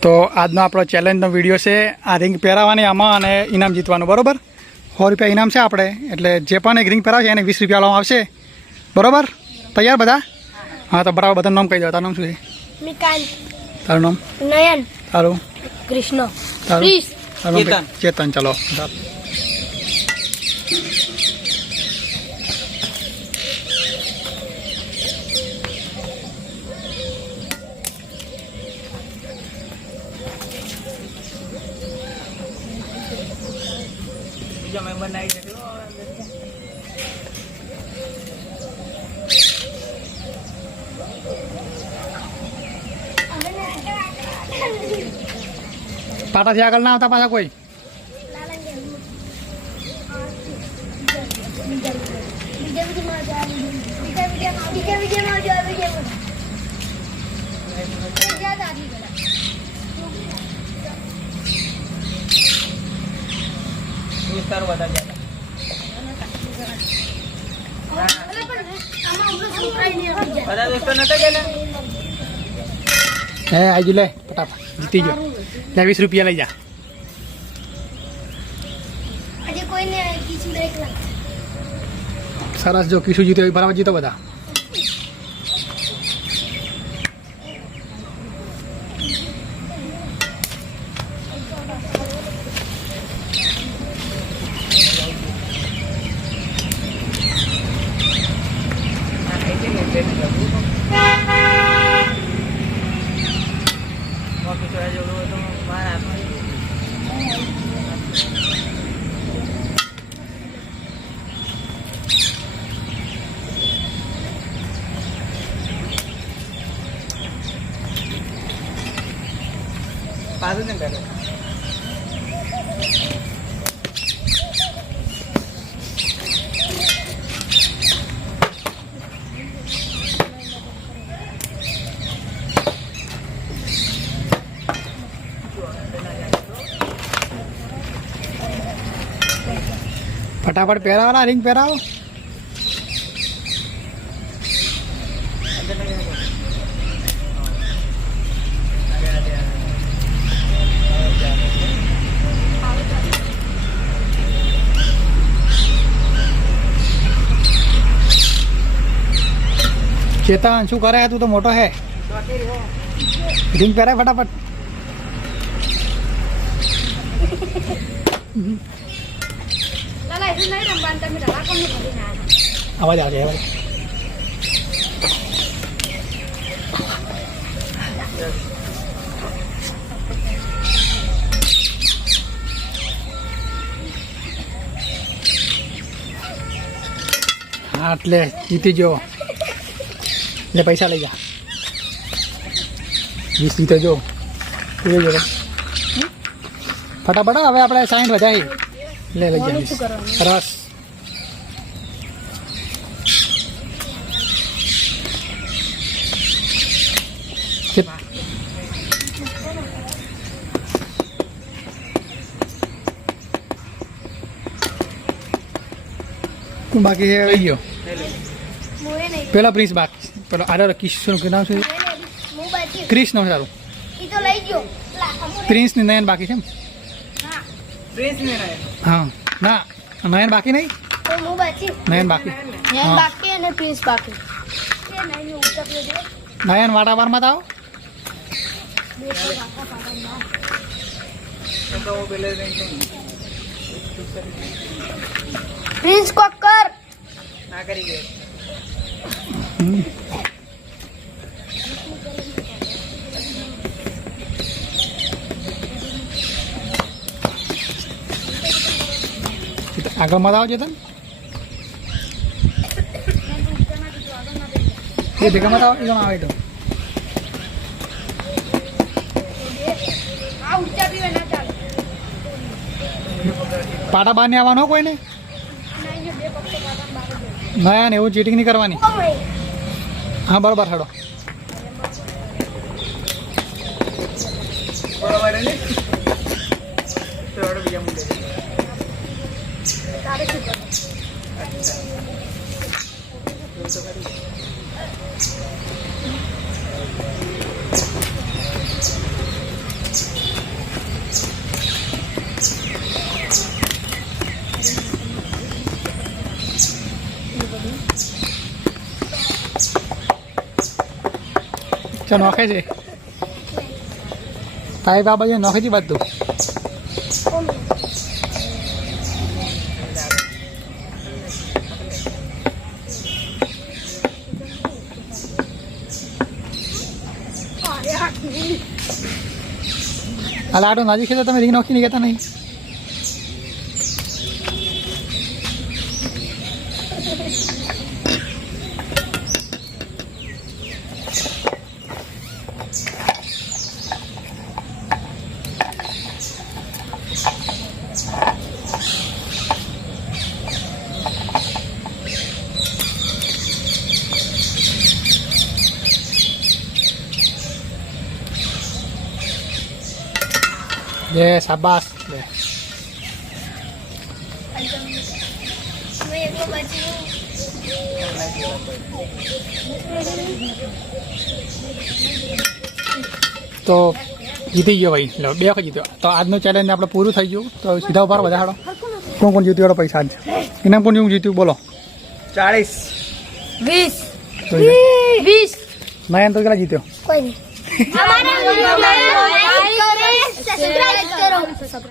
તો આજનો આપણો ચેલેન્જનો વિડીયો છે આ રિંગ પહેરાવવાની આમાં અને ઇનામ જીતવાનું બરાબર 100 રૂપિયા ઇનામ છે આપણે એટલે જે પણ એક રિંગ પહેરાવશે એને 20 રૂપિયા લાવવામાં આવશે બરાબર તૈયાર બધા હા તો બરાબર બધાનું નામ કહી દો તારું નામ શું છે મિકાન તારું નામ નયન તારું કૃષ્ણ તારું ક્રિશ તારું ચેતન ચલો બીજો મેમ્બર ના આવી શકે પાટાથી આગળ ના આવતા પાછા કોઈ વિસ્તાર વધારે જાય બધા દોસ્તો નતા ગયા હે આજુ લે ફટાફટ જીતી ગયો લે 20 રૂપિયા લઈ જા આજે કોઈને કિસી એકલા સરસ જો કિશુ જીત્યો બરાબર જીતો બધા પાછું ને કરે ફટાફટ પહેરાવો રિંગ પહેરાવો ચેતન શું કરે તું તો મોટો હે રિંગ પહેરાય ફટાફટ લાલા એ નહીં રમવાનું તમે રવા કોમ ને કરી ના અવાજ આવે અવાજ હા એટલે જીતી ગયો એટલે પૈસા લઈ જા 20 જીતો જો લઈ જો ફટાફટ હવે આપણે 60 વધારી લે લઈ જા સરસ તું બાકી લઈ ગયો મોએ નહીં પેલા પ્રિન્સ બાકી પેલો આરે કિશોર કે નામ છે મો બાકી ક્રિશ નો સારું ઈ તો લઈ ગયો પ્રિન્સ ને નયન બાકી છે એમ? હા પ્રિન્સ ને ના હા ના નયન બાકી નહીં તો મો બાકી નયન બાકી નયન હા. બાકી અને પ્રિન્સ બાકી એ નહીં ઉતર દે નયન વાટાવારમાં તો આવો તો પેલે પ્રિન્સ કોકર ના કરી ગયો આગળ મત આવો ચેતન એ ભેગા મત આવો એ આવે તો આ ઊંચા પીવે ના ચાલે પાટા બહાર નહીં આવવાનો કોઈને નહીં બે પક્ષો બાબા નયન એવું ચીટિંગ નહીં કરવાની કોમ હે હા બરોબર હેડો બરોબર ને તો બીજા મુદ્દે તારે શું કરવું તો કરી. ચો નોખે છે તારી બાબા જે નોખે છે બધું આ લાડો નજીક છે તો તમે રીંગ નોખી નહીં કહેતા નહીં જે શાબાશ લે તો જીતી ગયો ભાઈ લો 2 વખત જીત્યો તો આજનું ચેલેન્જ આપણે પૂરું થઈ ગયું તો સીધા ઉપર બધા હાડો કોણ કોણ જીત્યું એનો પૈસા જ ઇનામ કોણ જીત્યું બોલો 40 20 નયન તો કેટલા જીત્યો કોઈ નહીં.